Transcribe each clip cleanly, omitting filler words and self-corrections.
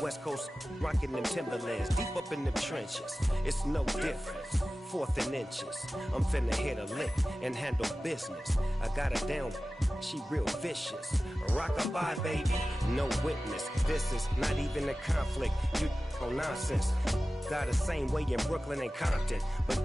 West Coast rocking them Timberlands, deep up in them trenches. It's no difference, 4th and inches. I'm finna hit a lick and handle business. I got her down, she real vicious. Rock-a-bye, baby, no witness. This is not even a conflict, you on nonsense. Got the same way in Brooklyn and Compton, but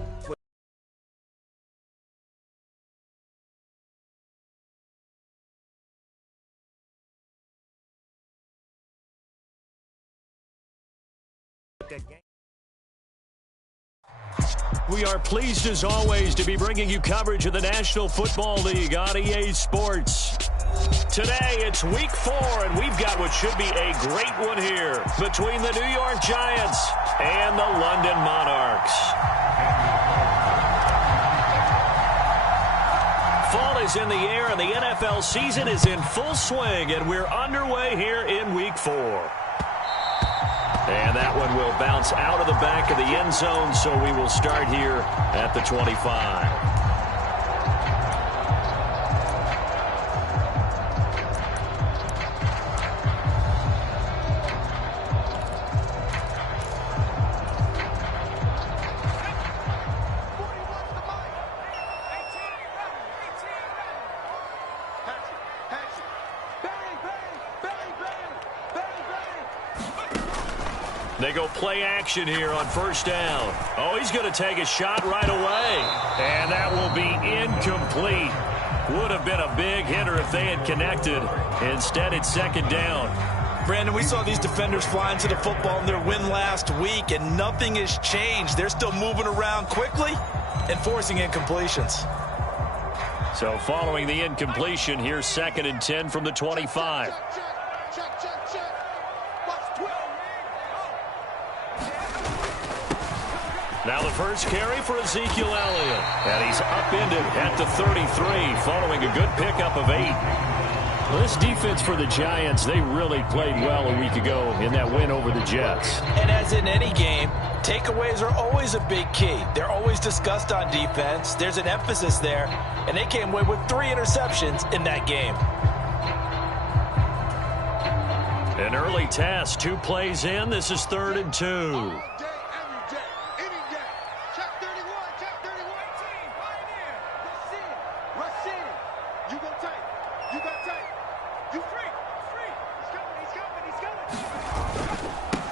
we are pleased as always to be bringing you coverage of the National Football League on EA Sports. Today it's week 4 and we've got what should be a great one here between the New York Giants and the London Monarchs. Fall is in the air and the NFL season is in full swing, and we're underway here in week 4. And that one will bounce out of the back of the end zone, so we will start here at the 25. They go play action here on first down. Oh, he's going to take a shot right away. And that will be incomplete. Would have been a big hitter if they had connected. Instead, it's second down. Brandon, we saw these defenders fly into the football in their win last week, and nothing has changed. They're still moving around quickly and forcing incompletions. So following the incompletion, here's 2nd and 10 from the 25. Now the first carry for Ezekiel Elliott. And he's upended at the 33 following a good pickup of 8. Well, this defense for the Giants, they really played well a week ago in that win over the Jets. And as in any game, takeaways are always a big key. They're always discussed on defense. There's an emphasis there, and they came away with 3 interceptions in that game. An early task, 2 plays in. This is 3rd and 2.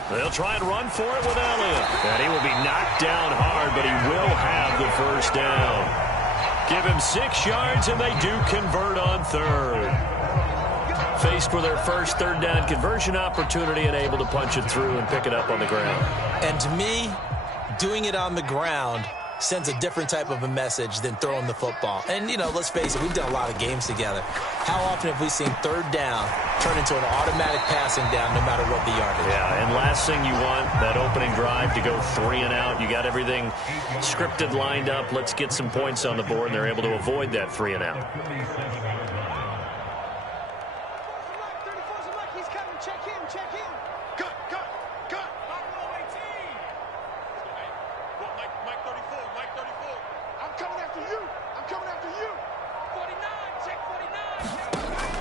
They'll try and run for it with Elliott. And he will be knocked down hard, but he will have the first down. Give him 6 yards, and they do convert on 3rd. Faced with their first 3rd down conversion opportunity and able to punch it through and pick it up on the ground. And to me, doing it on the ground sends a different type of a message than throwing the football. And, you know, let's face it, we've done a lot of games together. How often have we seen 3rd down turn into an automatic passing down no matter what the yardage? Yeah, and last thing you want, that opening drive to go 3 and out. You got everything scripted, lined up. Let's get some points on the board, and they're able to avoid that 3 and out.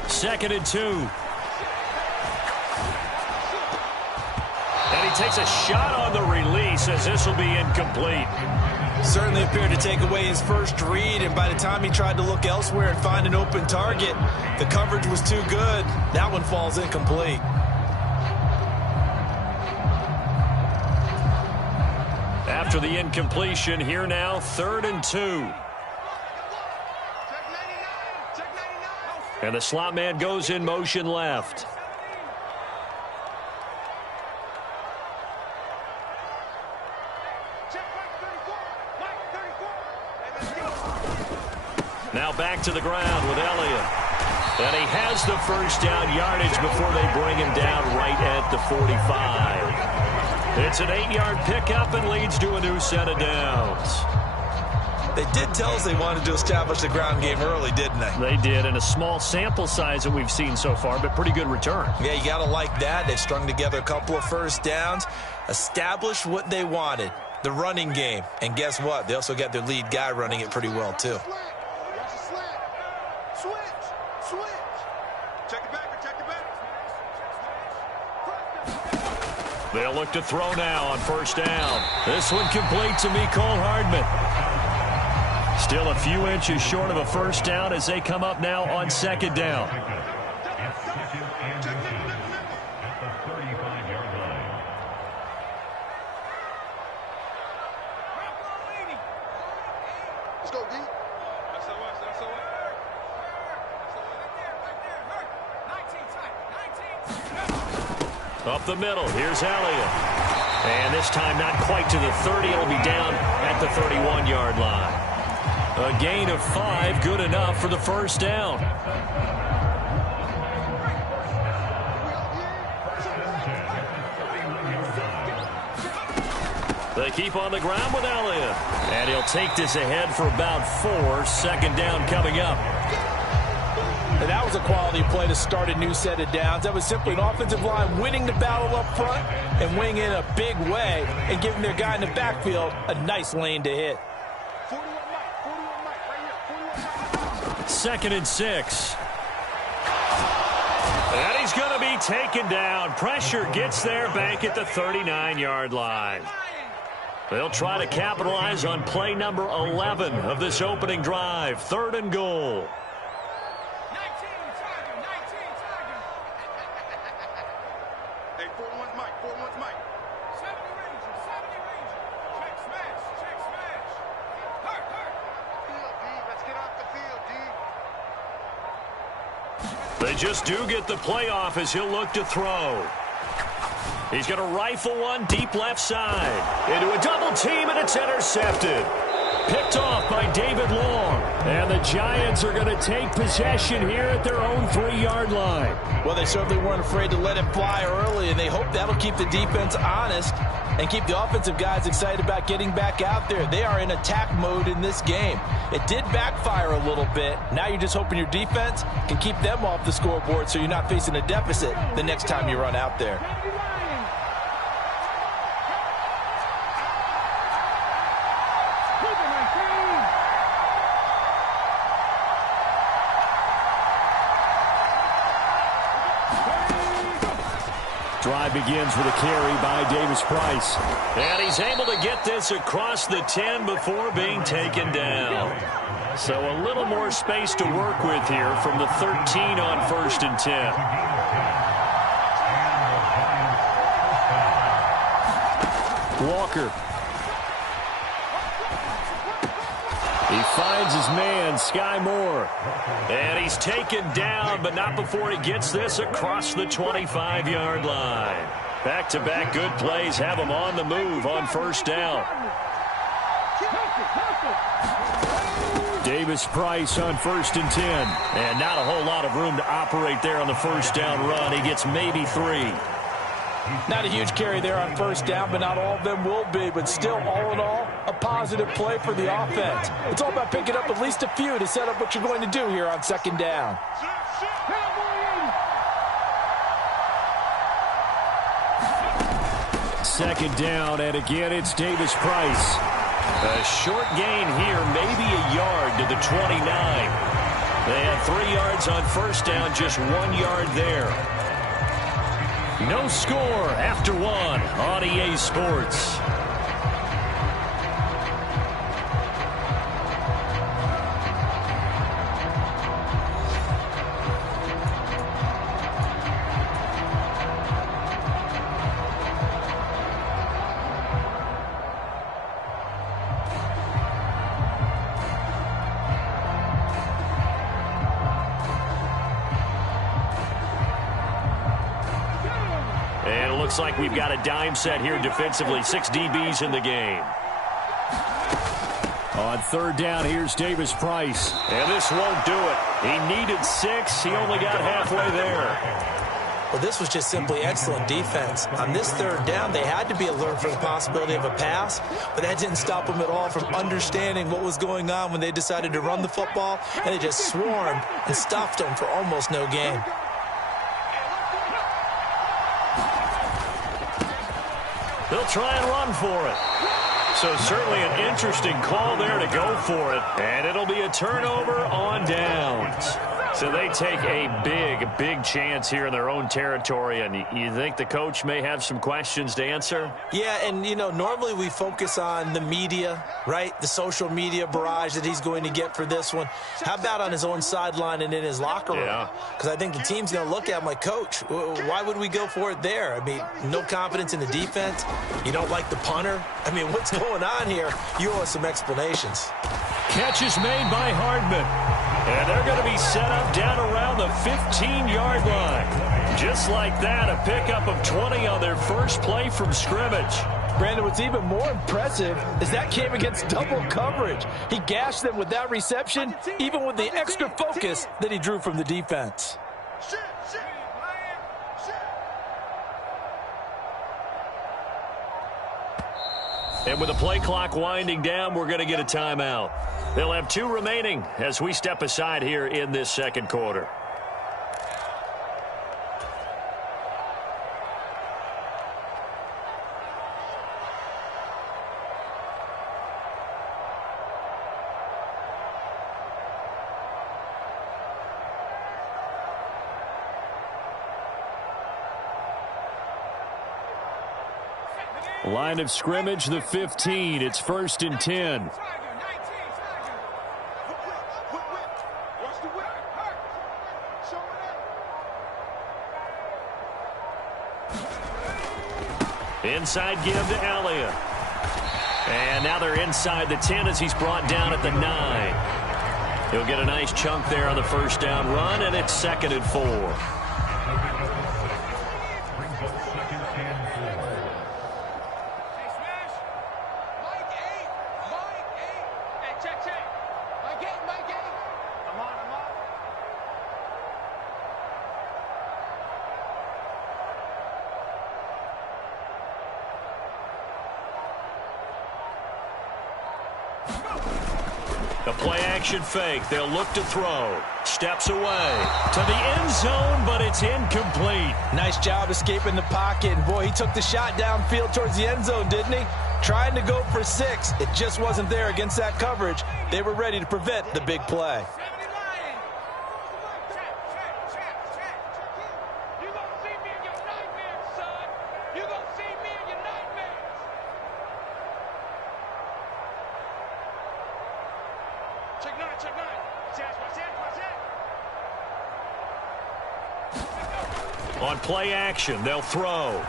Second and 2. And he takes a shot on the release as this will be incomplete. Certainly appeared to take away his first read, and by the time he tried to look elsewhere and find an open target, the coverage was too good. That one falls incomplete. After the incompletion, here now, 3rd and 2. And the slot man goes in motion left. Now back to the ground with Elliott. And he has the first down yardage before they bring him down right at the 45. It's an 8-yard pickup and leads to a new set of downs. They did tell us they wanted to establish the ground game early, didn't they? They did, and a small sample size that we've seen so far, but pretty good return. Yeah, you got to like that. They've strung together a couple of first downs, established what they wanted, the running game. And guess what? They also got their lead guy running it pretty well, too. They'll look to throw now on first down. This one complete to Mecole Hardman. Still a few inches short of a first down as they come up now on second down. Up the middle, here's Elliott. And this time not quite to the 30. It'll be down at the 31-yard line. A gain of 5, good enough for the first down. They keep on the ground with Elliott. And he'll take this ahead for about 4. Second down coming up. And that was a quality play to start a new set of downs. That was simply an offensive line winning the battle up front and winning in a big way and giving their guy in the backfield a nice lane to hit. 2nd and 6. And he's going to be taken down. Pressure gets there back at the 39-yard line. They'll try to capitalize on play number 11 of this opening drive. 3rd and goal. They just do get the playoff as he'll look to throw. He's going to rifle one deep left side. Into a double team, and it's intercepted. Picked off by David Long. And the Giants are going to take possession here at their own 3-yard line. Well, they certainly weren't afraid to let him fly early, and they hope that'll keep the defense honest and keep the offensive guys excited about getting back out there. They are in attack mode in this game. It did backfire a little bit. Now you're just hoping your defense can keep them off the scoreboard so you're not facing a deficit the next time you run out there. Drive begins with a carry by Davis Price. And he's able to get this across the 10 before being taken down. So a little more space to work with here from the 13 on 1st and 10. Walker. He finds his man, Sky Moore. And he's taken down, but not before he gets this across the 25-yard line. Back-to-back good plays have him on the move on first down. Davis Price on 1st and 10. And not a whole lot of room to operate there on the first down run. He gets maybe 3. Not a huge carry there on first down, but not all of them will be. But still, all in all, a positive play for the offense. It's all about picking up at least a few to set up what you're going to do here on second down. Second down, and again, it's Davis Price. A short gain here, maybe a yard to the 29. They had 3 yards on first down, just 1 yard there. No score after 1 on EA Sports. And it looks like we've got a dime set here defensively. 6 DBs in the game. On third down, here's Davis Price. And this won't do it. He needed 6. He only got halfway there. Well, this was just simply excellent defense. On this third down, they had to be alert for the possibility of a pass, but that didn't stop them at all from understanding what was going on when they decided to run the football, and they just swarmed and stuffed them for almost no gain. They'll try and run for it. So certainly an interesting call there to go for it. And it'll be a turnover on downs. So they take a big chance here in their own territory, and you think the coach may have some questions to answer? Yeah, and, normally we focus on the media, right? The social media barrage that he's going to get for this one. How about on his own sideline and in his locker room? Because I think the team's going to look at him like, Coach, why would we go for it there? I mean, no confidence in the defense. You don't like the punter. I mean, what's going on here? You owe us some explanations. Catch is made by Hardman. And they're going to be set up down around the 15-yard line. Just like that, a pickup of 20 on their first play from scrimmage. Brandon, what's even more impressive is that came against double coverage. He gashed them with that reception, even with the extra focus that he drew from the defense. And with the play clock winding down, we're going to get a timeout. They'll have 2 remaining as we step aside here in this second quarter. Line of scrimmage, the 15. It's 1st and 10. Inside give to Elliott. And now they're inside the 10 as he's brought down at the 9. He'll get a nice chunk there on the first down run, and it's 2nd and 4. The play-action fake. They'll look to throw. Steps away to the end zone, but it's incomplete. Nice job escaping the pocket. And boy, he took the shot downfield towards the end zone, didn't he? Trying to go for 6. It just wasn't there against that coverage. They were ready to prevent the big play. On play action, they'll throw.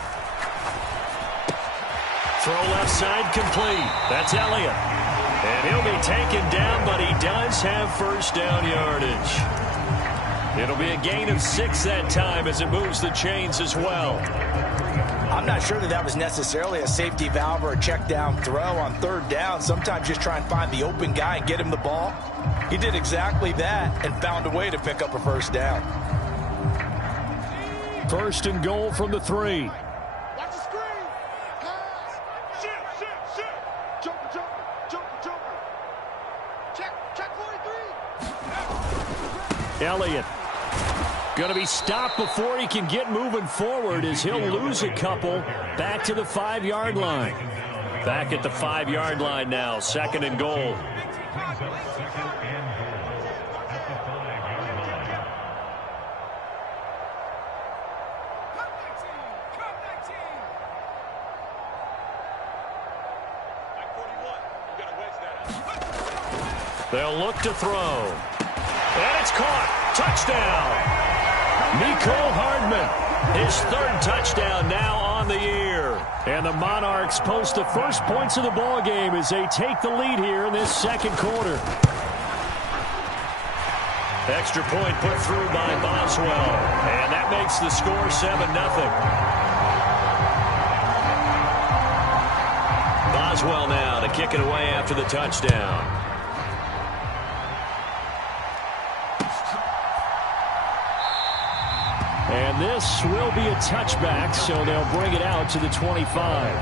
Throw left side complete. That's Elliott. And he'll be taken down, but he does have first down yardage. It'll be a gain of 6 that time as it moves the chains as well. I'm not sure that was necessarily a safety valve or a check down throw on 3rd down. Sometimes just try and find the open guy and get him the ball. He did exactly that and found a way to pick up a first down. 1st and goal from the 3. Watch the screen. Shoot. Joker. Check 43. Elliott going to be stopped before he can get moving forward as he'll lose a couple back to the 5-yard line. Back at the 5-yard line now, 2nd and goal. They'll look to throw. And it's caught. Touchdown. Mecole Hardman. His 3rd touchdown now on the year. And the Monarchs post the first points of the ball game as they take the lead here in this second quarter. Extra point put through by Boswell. And that makes the score 7-0. Boswell now to kick it away after the touchdown. And this will be a touchback, so they'll bring it out to the 25.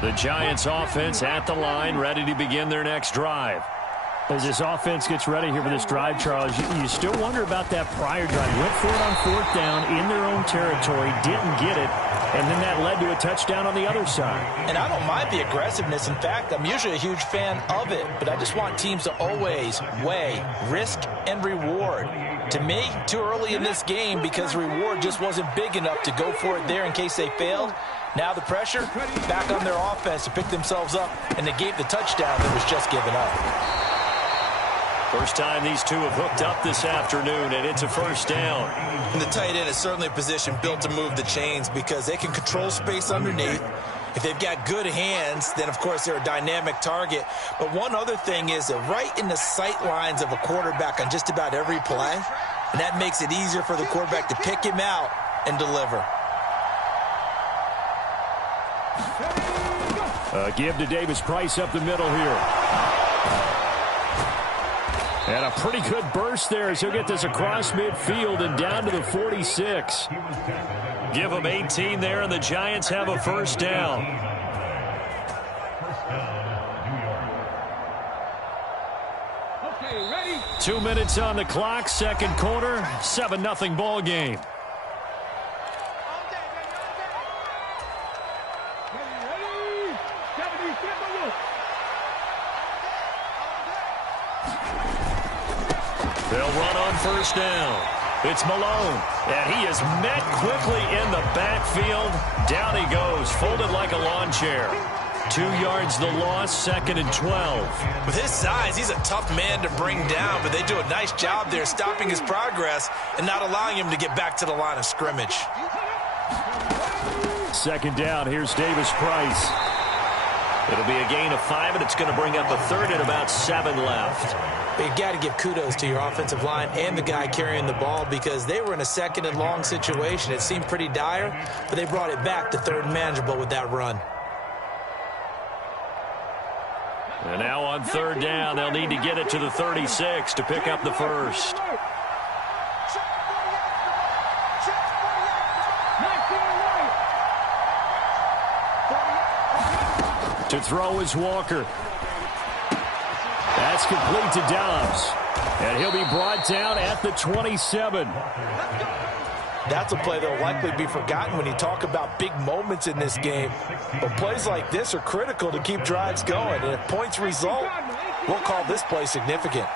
The Giants offense at the line, ready to begin their next drive. As this offense gets ready here for this drive, Charles, you still wonder about that prior drive. Went for it on 4th down in their own territory, didn't get it, and then that led to a touchdown on the other side. And I don't mind the aggressiveness. In fact, I'm usually a huge fan of it, but I just want teams to always weigh risk and reward. To me, too early in this game because reward just wasn't big enough to go for it there in case they failed. Now the pressure back on their offense to pick themselves up and negate the touchdown that was just given up. First time these two have hooked up this afternoon, and it's a first down. And the tight end is certainly a position built to move the chains because they can control space underneath. If they've got good hands, then, of course, they're a dynamic target. But one other thing is they're right in the sight lines of a quarterback on just about every play, and that makes it easier for the quarterback to pick him out and deliver. Give to Davis Price up the middle here. And a pretty good burst there as he'll get this across midfield and down to the 46. Give them 18 there, and the Giants have a first down. Okay, ready? 2 minutes on the clock, second quarter, 7-0 ball game. They'll run on first down. It's Malone, and he is met quickly in the backfield. Down he goes, folded like a lawn chair. 2 yards the loss, 2nd and 12. With his size, he's a tough man to bring down, but they do a nice job there stopping his progress and not allowing him to get back to the line of scrimmage. 2nd down, here's Davis Price. It'll be a gain of 5, and it's going to bring up a third and about 7 left. You've got to give kudos to your offensive line and the guy carrying the ball because they were in a 2nd and long situation. It seemed pretty dire, but they brought it back to 3rd and manageable with that run. And now on 3rd down, they'll need to get it to the 36 to pick up the first. To throw is Walker. That's complete to Dobbs. And he'll be brought down at the 27. That's a play that will likely be forgotten when you talk about big moments in this game. But plays like this are critical to keep drives going. And if points result, we'll call this play significant.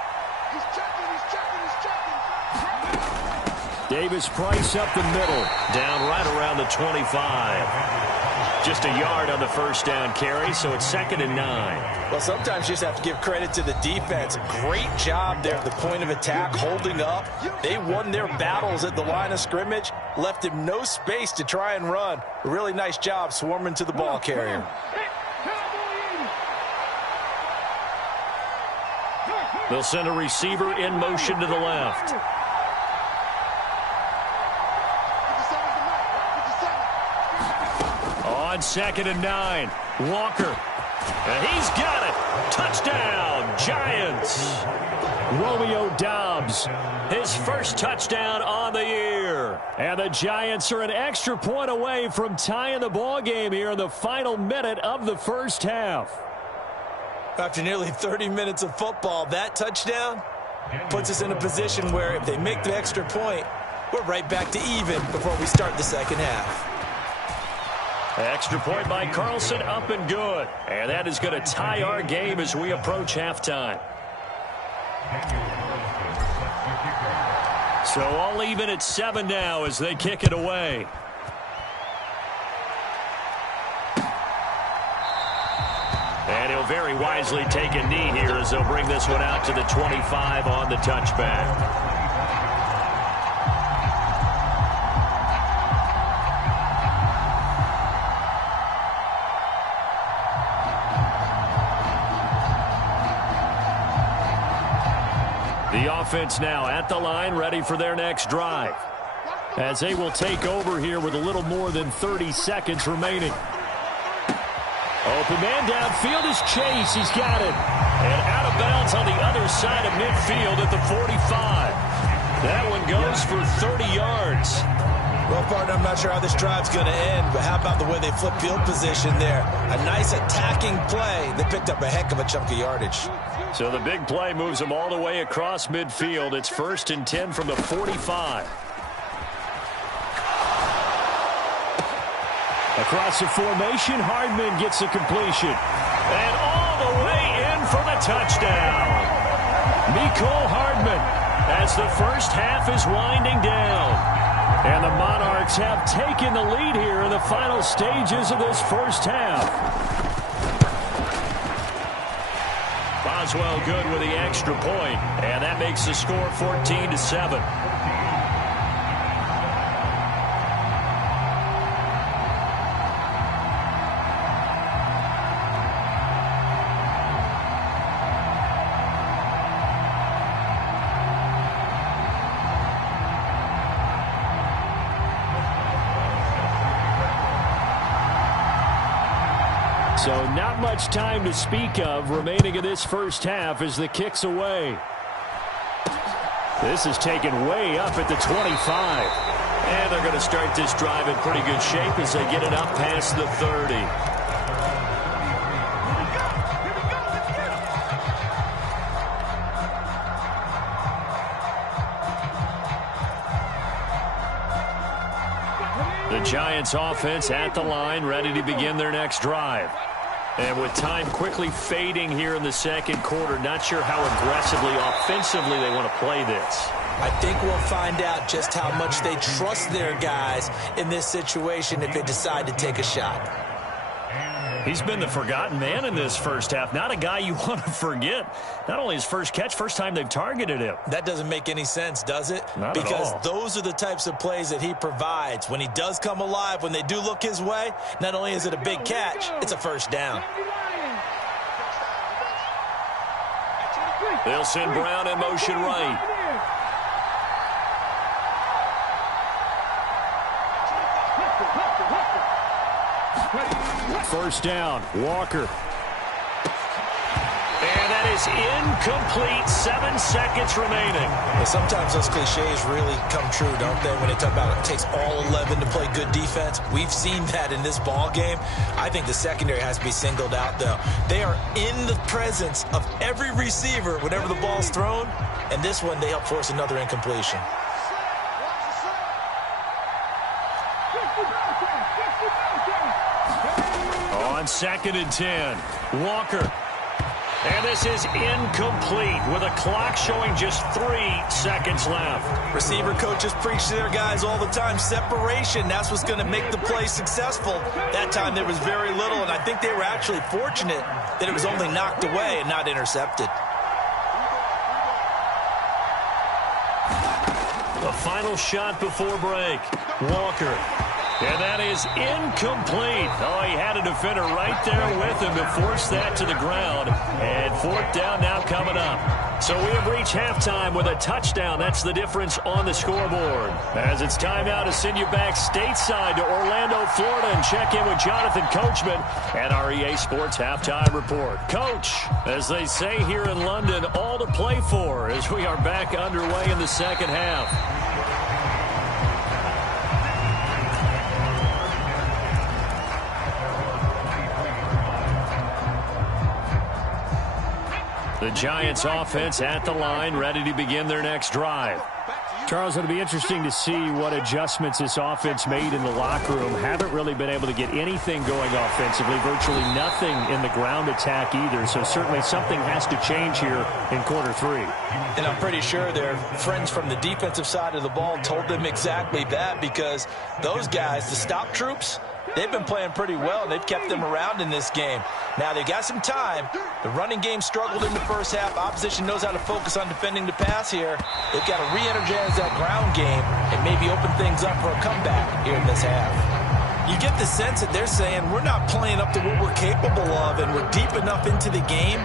Davis Price up the middle. Down right around the 25. Just a yard on the first down carry, so it's 2nd and 9. Well, sometimes you just have to give credit to the defense. Great job there at the point of attack, holding up. They won their battles at the line of scrimmage, left him no space to try and run. A really nice job swarming to the ball carrier. They'll send a receiver in motion to the left. On 2nd and 9, Walker. And he's got it. Touchdown, Giants. Romeo Dobbs, his first touchdown on the year. And the Giants are an extra point away from tying the ball game here in the final minute of the first half. After nearly 30 minutes of football, that touchdown puts us in a position where if they make the extra point, we're right back to even before we start the second half. Extra point by Carlson, up and good. And that is going to tie our game as we approach halftime. So all even at 7 now as they kick it away. And he'll very wisely take a knee here as they'll bring this one out to the 25 on the touchback. The offense now at the line, ready for their next drive. As they will take over here with a little more than 30 seconds remaining. Open man downfield is Chase. He's got it. And out of bounds on the other side of midfield at the 45. That one goes for 30 yards. Well, partner, I'm not sure how this drive's going to end, but how about the way they flip field position there? A nice attacking play. They picked up a heck of a chunk of yardage. So the big play moves them all the way across midfield. It's 1st and 10 from the 45. Across the formation, Hardman gets the completion. And all the way in for the touchdown. Mecole Hardman as the first half is winding down. And the Monarchs have taken the lead here in the final stages of this first half. Boswell good with the extra point, and that makes the score 14-7. So not much time to speak of remaining in this first half as the kick's away. This is taken way up at the 25. And they're going to start this drive in pretty good shape as they get it up past the 30. The Giants offense at the line, ready to begin their next drive. And with time quickly fading here in the second quarter, not sure how aggressively, offensively they want to play this. I think we'll find out just how much they trust their guys in this situation if they decide to take a shot. He's been the forgotten man in this first half. Not a guy you want to forget. Not only his first catch, first time they've targeted him. That doesn't make any sense, does it? Not at all. Because those are the types of plays that he provides. When he does come alive, when they do look his way, not only is it a big catch, it's a first down. They'll send Brown in motion right. First down, Walker. And that is incomplete. 7 seconds remaining. Well, sometimes those cliches really come true, don't they? When they talk about it takes all 11 to play good defense. We've seen that in this ball game. I think the secondary has to be singled out, though. They are in the presence of every receiver whenever the ball's thrown. And this one, they help force another incompletion. On 2nd and 10, Walker. And this is incomplete with a clock showing just 3 seconds left. Receiver coaches preach to their guys all the time. Separation, that's what's going to make the play successful. That time there was very little, and I think they were actually fortunate that it was only knocked away and not intercepted. The final shot before break. Walker. And that is incomplete. Oh, he had a defender right there with him to force that to the ground. And 4th down now coming up. So we have reached halftime with a touchdown. That's the difference on the scoreboard. As it's time now to send you back stateside to Orlando, Florida, and check in with Jonathan Coachman and our EA Sports Halftime Report. Coach, as they say here in London, all to play for as we are back underway in the second half. The Giants offense at the line, ready to begin their next drive. Charles, it'll be interesting to see what adjustments this offense made in the locker room. Haven't really been able to get anything going offensively, virtually nothing in the ground attack either. So certainly something has to change here in quarter 3. And I'm pretty sure their friends from the defensive side of the ball told them exactly that, because those guys, the stop troops, they've been playing pretty well. They've kept them around in this game. Now, they got some time. The running game struggled in the first half. Opposition knows how to focus on defending the pass here. They've got to re-energize that ground game and maybe open things up for a comeback here in this half. You get the sense that they're saying we're not playing up to what we're capable of, and we're deep enough into the game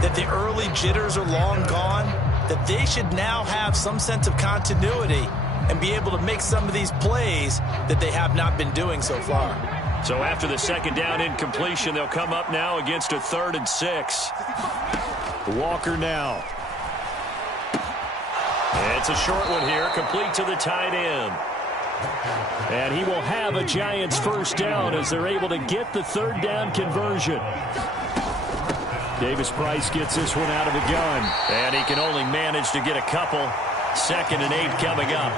that the early jitters are long gone, that they should now have some sense of continuity and be able to make some of these plays that they have not been doing so far. So after the second down incompletion, they'll come up now against a 3rd and 6. Walker now. It's a short one here, complete to the tight end. And he will have a Giants first down as they're able to get the third down conversion. Davis Price gets this one out of the gun. And he can only manage to get a couple. 2nd and 8 coming up.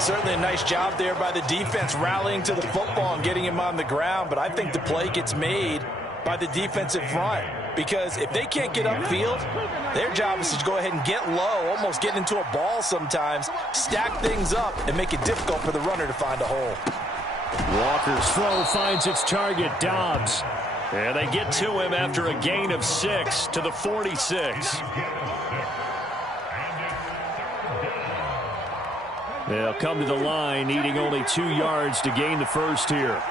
Certainly a nice job there by the defense rallying to the football and getting him on the ground. But I think the play gets made by the defensive front. Because if they can't get upfield, their job is to go ahead and get low, almost get into a ball sometimes, stack things up, and make it difficult for the runner to find a hole. Walker's throw finds its target, Dobbs. And they get to him after a gain of 6 to the 46. They'll come to the line, needing only 2 yards to gain the first here.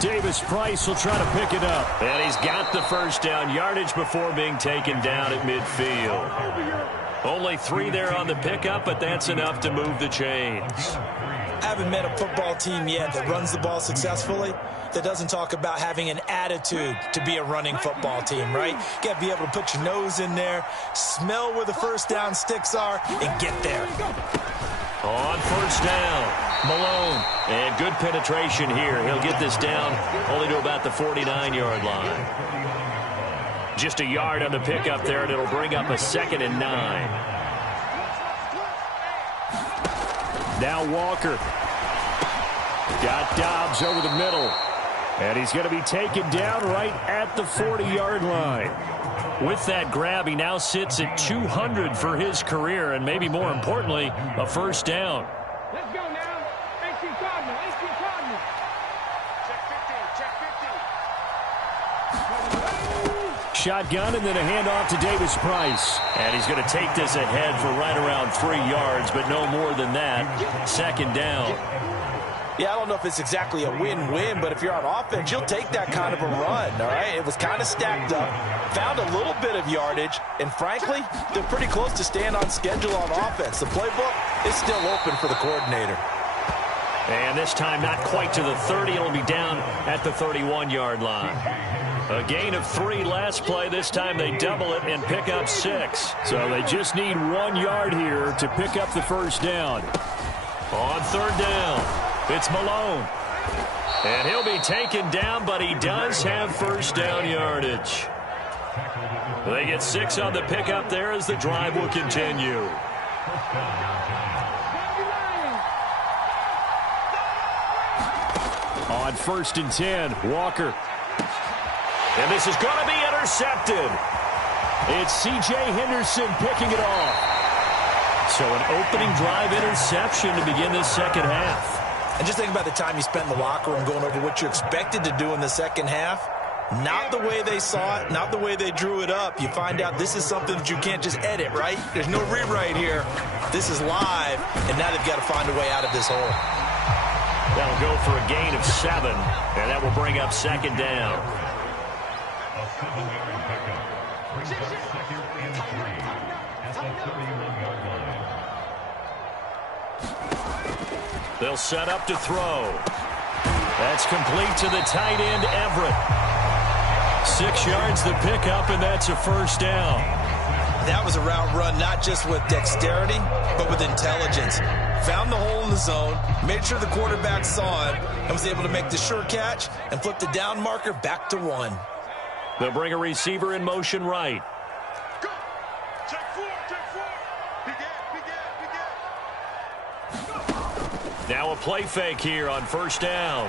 Davis Price will try to pick it up. And he's got the first down yardage before being taken down at midfield. Only 3 there on the pickup, but that's enough to move the chains. I haven't met a football team yet that runs the ball successfully that doesn't talk about having an attitude to be a running football team, right? You got to be able to put your nose in there, smell where the first down sticks are, and get there. On first down, Malone. And good penetration here. He'll get this down only to about the 49-yard line. Just a yard on the pickup there, and it'll bring up a 2nd and 9. Now Walker. Got Dobbs over the middle. And he's going to be taken down right at the 40-yard line. With that grab, he now sits at 200 for his career, and maybe more importantly, a first down. Let's go now. 18 Cardinal. 18 Cardinal. Check 15. Shotgun and then a handoff to Davis Price. And he's going to take this ahead for right around 3 yards, but no more than that. 2nd down. Yeah, I don't know if it's exactly a win-win, but if you're on offense, you'll take that kind of a run, all right? It was kind of stacked up, found a little bit of yardage, and frankly, they're pretty close to staying on schedule on offense. The playbook is still open for the coordinator. And this time not quite to the 30. It'll be down at the 31-yard line. A gain of 3 last play. This time they double it and pick up 6. So they just need 1 yard here to pick up the first down. On 3rd down, it's Malone. And he'll be taken down, but he does have first down yardage. They get 6 on the pickup there as the drive will continue. On 1st and 10, Walker. And this is going to be intercepted. It's C.J. Henderson picking it off. So an opening drive interception to begin this second half. And just think about the time you spent in the locker room going over what you expected to do in the second half. Not the way they saw it, not the way they drew it up. You find out this is something that you can't just edit, right? There's no rewrite here. This is live, and now they've got to find a way out of this hole. That'll go for a gain of 7, and that will bring up 2nd down. They'll set up to throw. That's complete to the tight end, Everett. 6 yards the pickup, and that's a first down. That was a route run not just with dexterity, but with intelligence. Found the hole in the zone, made sure the quarterback saw it, and was able to make the sure catch and flip the down marker back to 1. They'll bring a receiver in motion right. Go. Check 4. Check 4. Begin. Now a play fake here on first down.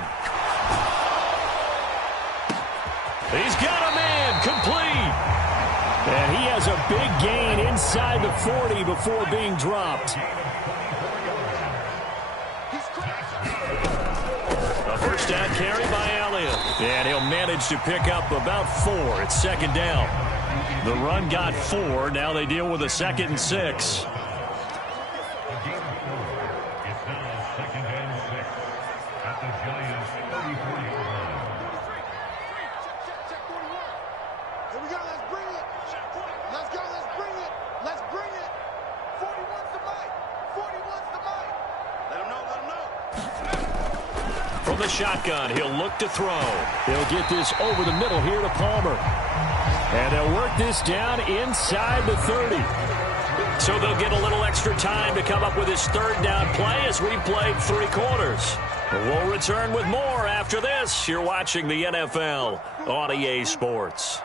He's got a man, complete. And he has a big gain inside the 40 before being dropped. A first down carry by Elliott. And he'll manage to pick up about 4. It's 2nd down. The run got 4. Now they deal with a 2nd and 6. From the shotgun, he'll look to throw. He'll get this over the middle here to Palmer. And they'll work this down inside the 30. So they'll get a little extra time to come up with his third down play as we've played 3 quarters. We'll return with more after this. You're watching the NFL on EA Sports.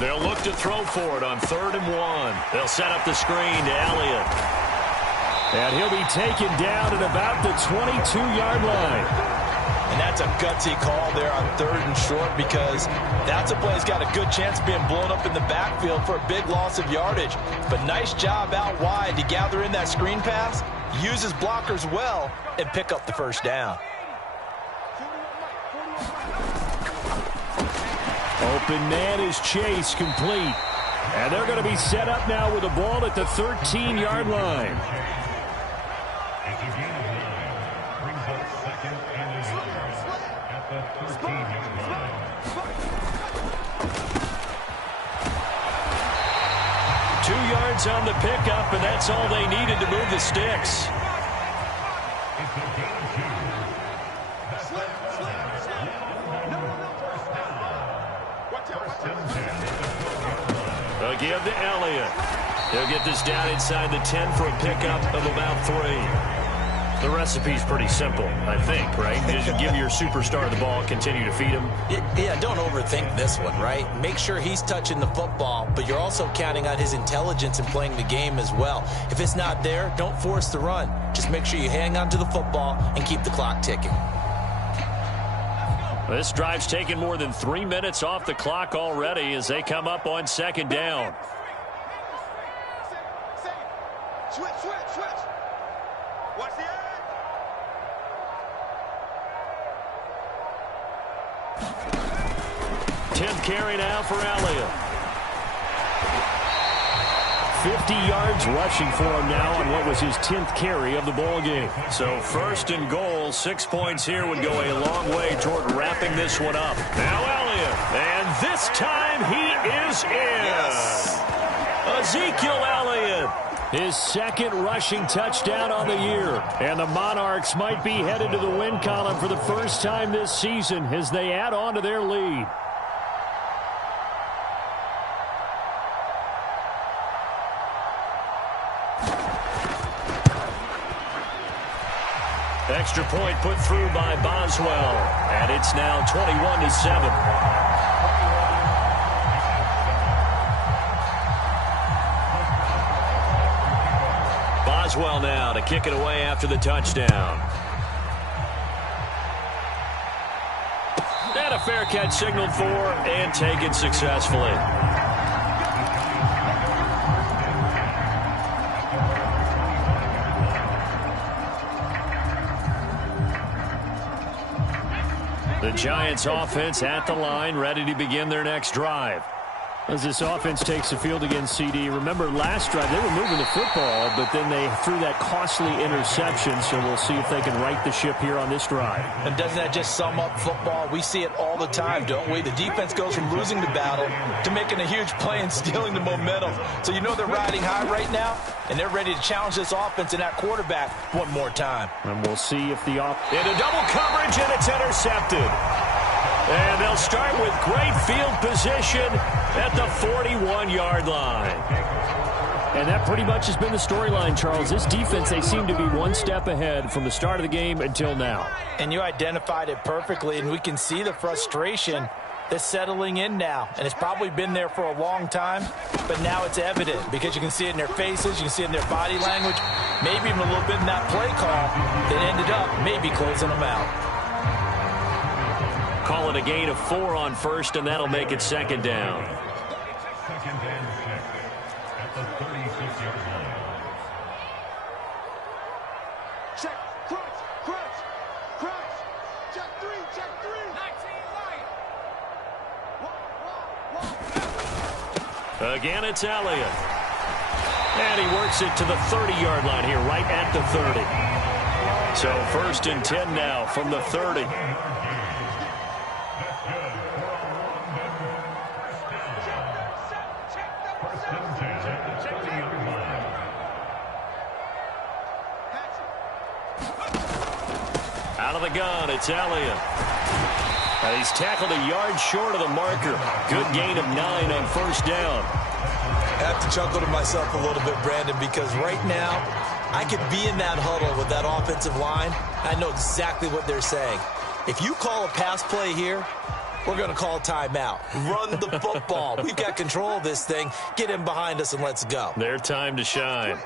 They'll look to throw for it on 3rd and 1. They'll set up the screen to Elliott. And he'll be taken down at about the 22-yard line. And that's a gutsy call there on 3rd and short, because that's a play that's got a good chance of being blown up in the backfield for a big loss of yardage. But nice job out wide to gather in that screen pass, use his blockers well, and pick up the first down. Open man is Chase, complete. And they're going to be set up now with the ball at the 13-yard line. On the pickup, and that's all they needed to move the sticks. They'll give to Elliott. He'll get this down inside the 10 for a pickup of about 3. The recipe's pretty simple, I think, right? Just give your superstar the ball, continue to feed him. Yeah, don't overthink this one, right? Make sure he's touching the football, but you're also counting on his intelligence in playing the game as well. If it's not there, don't force the run. Just make sure you hang on to the football and keep the clock ticking. This drive's taken more than 3 minutes off the clock already as they come up on 2nd down. Switch. Watch the edge. 10th carry now for Elliott. 50 yards rushing for him now on what was his 10th carry of the ball game. So 1st and goal, 6 points here would go a long way toward wrapping this one up. Now Elliott, and this time he is in. Yes. Ezekiel Elliott. His 2nd rushing touchdown on the year. And the Monarchs might be headed to the win column for the first time this season as they add on to their lead. Extra point put through by Boswell. And it's now 21-7. Boswell now to kick it away after the touchdown. And a fair catch signaled for and taken successfully. The Giants offense at the line, ready to begin their next drive. As this offense takes the field against CD, remember last drive they were moving the football, but then they threw that costly interception, so we'll see if they can right the ship here on this drive. And doesn't that just sum up football? We see it all the time, don't we? The defense goes from losing the battle to making a huge play and stealing the momentum. So you know they're riding high right now, and they're ready to challenge this offense and that quarterback one more time. And we'll see if the into double coverage, and it's intercepted. And they'll start with great field position at the 41-yard line. And that pretty much has been the storyline, Charles. This defense, they seem to be one step ahead from the start of the game until now. And you identified it perfectly, and we can see the frustration that's settling in now. And it's probably been there for a long time, but now it's evident because you can see it in their faces, you can see it in their body language, maybe even a little bit in that play call that ended up maybe closing them out. Call it a gain of 4 on 1st, and that'll make it 2nd down. 2nd and 6 at the 36-yard line. Check, crunch. Check 3. 19 light. Again, it's Elliott. And he works it to the 30-yard line here, right at the 30. So 1st and 10 now from the 30. Out of the gun, it's Elliott. And he's tackled a yard short of the marker. Good gain of 9 on first down. I have to chuckle to myself a little bit, Brandon, because right now I could be in that huddle with that offensive line. I know exactly what they're saying. If you call a pass play here, we're going to call timeout. Run the football. We've got control of this thing. Get him behind us and let's go. Their time to shine.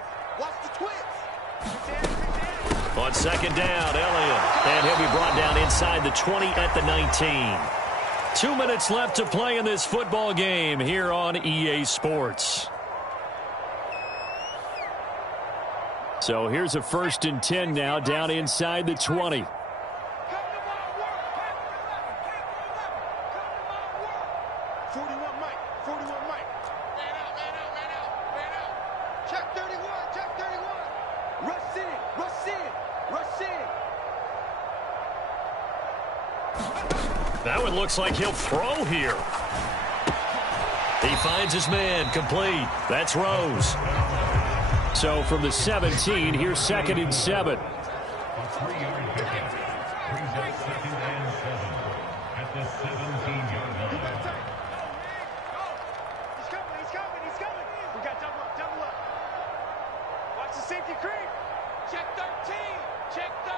On second down, Elliott. And he'll be brought down inside the 20 at the 19. 2 minutes left to play in this football game here on EA Sports. So here's a 1st and 10 now, down inside the 20. That one looks like he'll throw here. He finds his man, complete. That's Rose. So from the 17, here's 2nd and 7. A 3-yard pickup brings up 2nd and 7 at the 17-yard line. He's coming. We got double up. Watch the safety creep. Check 13. Check 13.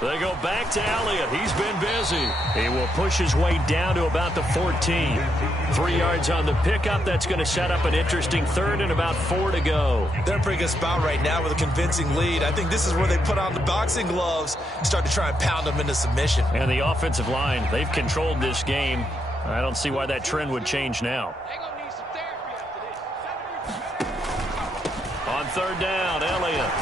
They go back to Elliott. He's been busy. He will push his way down to about the 14. 3 yards on the pickup. That's going to set up an interesting 3rd and about 4 to go. They're in a pretty good spot right now with a convincing lead. I think this is where they put on the boxing gloves, start to try and pound them into submission. And the offensive line, they've controlled this game. I don't see why that trend would change now. On 3rd down, Elliott.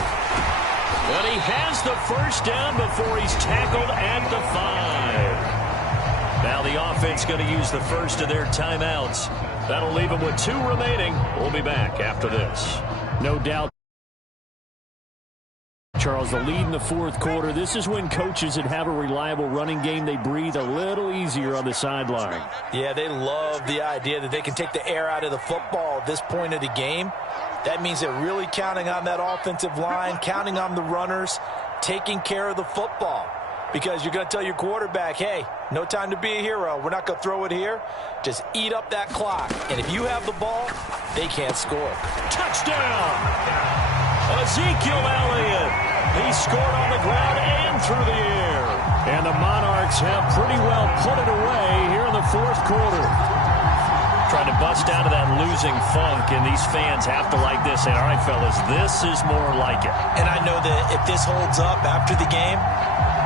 But he has the 1st down before he's tackled at the 5. Now the offense going to use the first of their timeouts. That'll leave them with 2 remaining. We'll be back after this. No doubt, Charles, the lead in the 4th quarter. This is when coaches that have a reliable running game, they breathe a little easier on the sideline. Yeah, they love the idea that they can take the air out of the football at this point of the game. That means they're really counting on that offensive line, counting on the runners, taking care of the football. Because you're going to tell your quarterback, hey, no time to be a hero. We're not going to throw it here. Just eat up that clock. And if you have the ball, they can't score. Touchdown! Ezekiel Elliott. He scored on the ground and through the air. And the Monarchs have pretty well put it away here in the 4th quarter. Trying to bust out of that losing funk, and these fans have to like this. Say, all right, fellas, this is more like it. And I know that if this holds up after the game,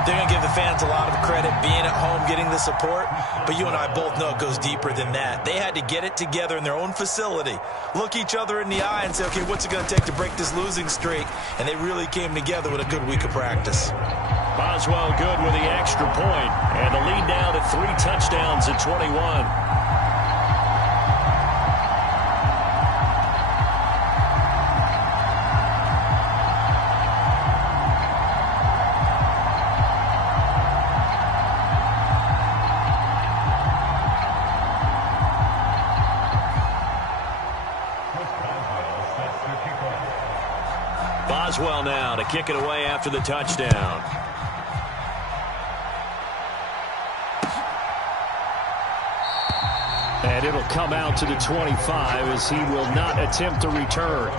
they're going to give the fans a lot of credit being at home, getting the support. But you and I both know it goes deeper than that. They had to get it together in their own facility, look each other in the eye and say, okay, what's it going to take to break this losing streak? And they really came together with a good week of practice. Boswell good with the extra point, and the lead down to 3 touchdowns at 21. Boswell now to kick it away after the touchdown. And it'll come out to the 25 as he will not attempt to return.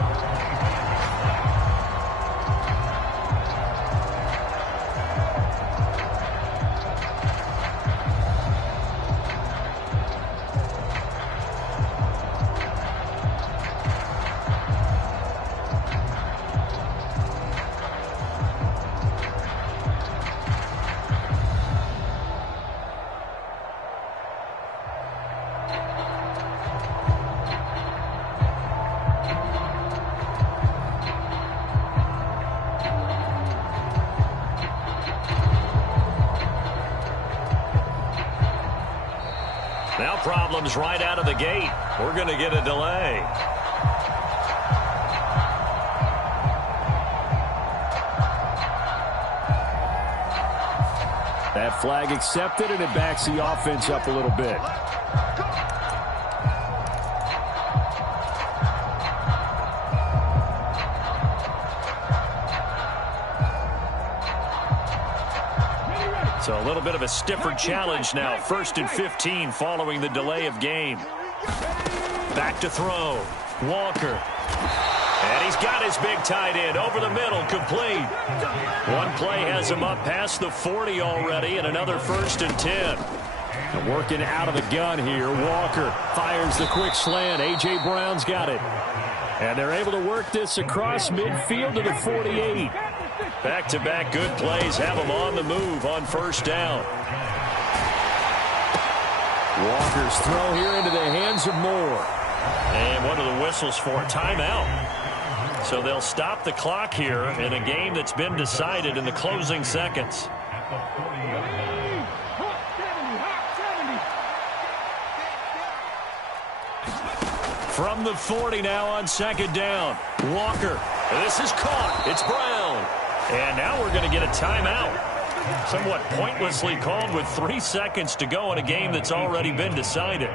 Now problems right out of the gate. We're going to get a delay. That flag accepted, and it backs the offense up a little bit. So a little bit of a stiffer challenge now. 1st and 15 following the delay of game. Back to throw. Walker. And he's got his big tight end over the middle, complete. One play has him up past the 40 already, and another 1st and 10. And working out of the gun here, Walker fires the quick slant. A.J. Brown's got it. And they're able to work this across midfield to the 48. Back-to-back good plays have him on the move on 1st down. Walker's throw here into the hands of Moore. And what are the whistles for? Timeout. So they'll stop the clock here in a game that's been decided in the closing seconds. From the 40 now on 2nd down. Walker. This is caught. It's Brown. And now we're going to get a timeout. Somewhat pointlessly called with 3 seconds to go in a game that's already been decided.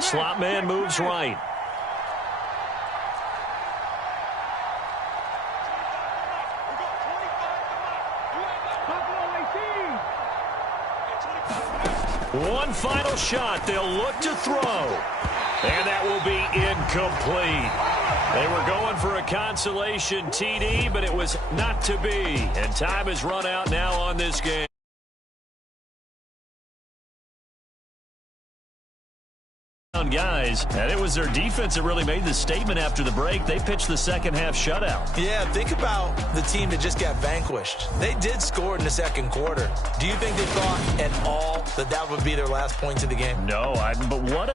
Slot man moves right. One final shot. They'll look to throw. And that will be incomplete. They were going for a consolation TD, but it was not to be. And time has run out now on this game. Guys, and it was their defense that really made the statement after the break. They pitched the second half shutout. Yeah, think about the team that just got vanquished. They did score in the 2nd quarter. Do you think they thought at all that that would be their last points of the game? No, but what